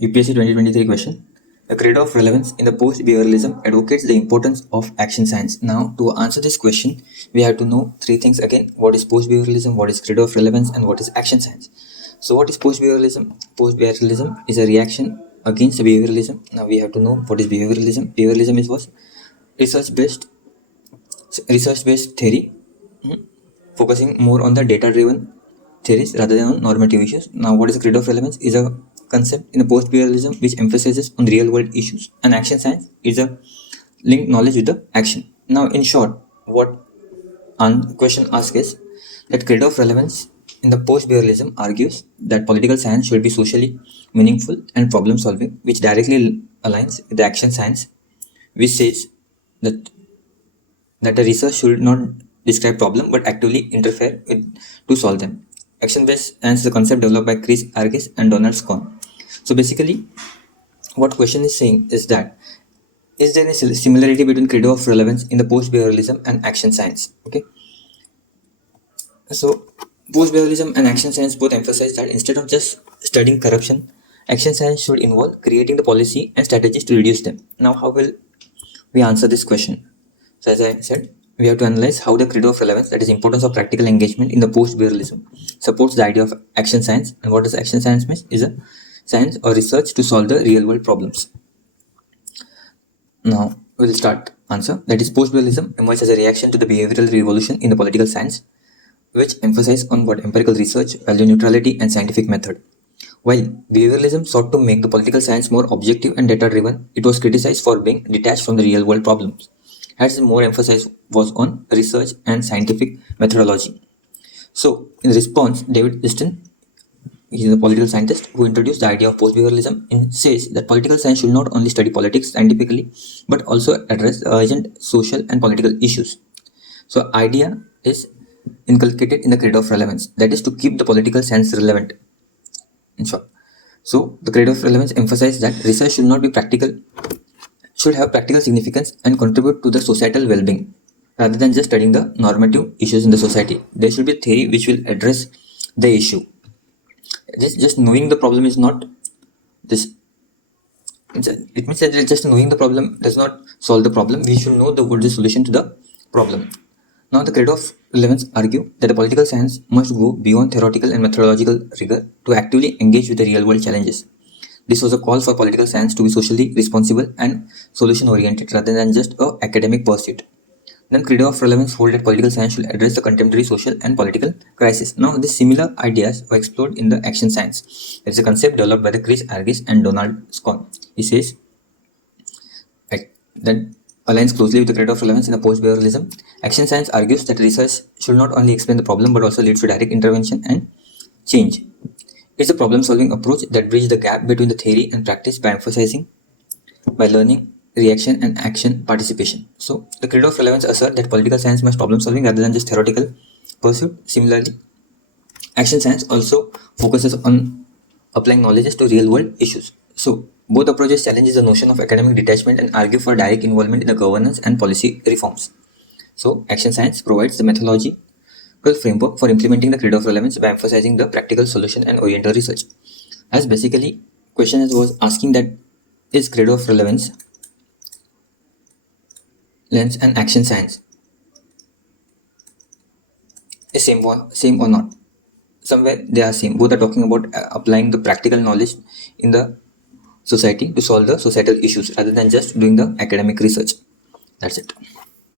UPSC 2023 question. The credo of relevance in the post-behavioralism advocates the importance of action science. Now, to answer this question, we have to know three things again. What is post-behavioralism, what is credo of relevance, and what is action science. So what is post-behavioralism? Post-behavioralism is a reaction against behavioralism. Now we have to know what is behavioralism. Behavioralism is what? Research-based theory, focusing more on the data-driven theories rather than on normative issues. Now, what is the credo of relevance? Is a concept in the post-behavioralism which emphasizes on real-world issues, and action science is a link knowledge with the action. Now, in short, what question asked is that credo of relevance in the post-behavioralism argues that political science should be socially meaningful and problem-solving, which directly aligns with the action science, which says that the research should not describe problem but actively interfere with to solve them. Action-based science is a concept developed by Chris Argis and Donald Scone. So basically, what question is saying is that is there a similarity between credo of relevance in the post-behavioralism and action science? Okay. So post-behavioralism and action science both emphasize that instead of just studying corruption, action science should involve creating the policy and strategies to reduce them. Now, how will we answer this question? So as I said, we have to analyze how the credo of relevance, that is importance of practical engagement in the post-behavioralism, supports the idea of action science. And what does action science mean? Is a science or research to solve the real-world problems. Now we'll start answer. That is, post-behavioralism emerged as a reaction to the behavioral revolution in the political science, which emphasized on what empirical research, value neutrality, and scientific method. While behavioralism sought to make the political science more objective and data-driven, it was criticized for being detached from the real-world problems. Hence, more emphasis was on research and scientific methodology. So, in response, David Easton, he is a political scientist who introduced the idea of post-behavioralism, and says that political science should not only study politics scientifically, but also address urgent social and political issues. So, idea is inculcated in the credo of relevance, that is to keep the political science relevant. In short, so the credo of relevance emphasizes that research should not be practical, should have practical significance and contribute to the societal well-being, rather than just studying the normative issues in the society. There should be a theory which will address the issue. Just knowing the problem is not this. It means that just knowing the problem does not solve the problem. We should know what is the solution to the problem. Now, the credo of relevance argue that the political science must go beyond theoretical and methodological rigor to actively engage with the real-world challenges. This was a call for political science to be socially responsible and solution-oriented rather than just an academic pursuit. Then, credo of relevance hold that political science should address the contemporary social and political crisis. Now, these similar ideas were explored in the action science. It's a concept developed by the Chris Argis and Donald Scone. He says that aligns closely with the credo of relevance in the post-behavioralism. Action science argues that research should not only explain the problem but also lead to direct intervention and change. It's a problem-solving approach that bridges the gap between the theory and practice by learning, reaction, and action participation. So, the credo of relevance asserts that political science must problem-solving rather than just theoretical pursuit. Similarly, action science also focuses on applying knowledge to real-world issues. So, both approaches challenge the notion of academic detachment and argue for direct involvement in the governance and policy reforms. So, action science provides the methodological framework for implementing the credo of relevance by emphasizing the practical solution and oriented research. As basically, question was asking that is credo of relevance lens and action science is same or not? Somewhere they are same. Both are talking about applying the practical knowledge in the society to solve the societal issues rather than just doing the academic research. That's it.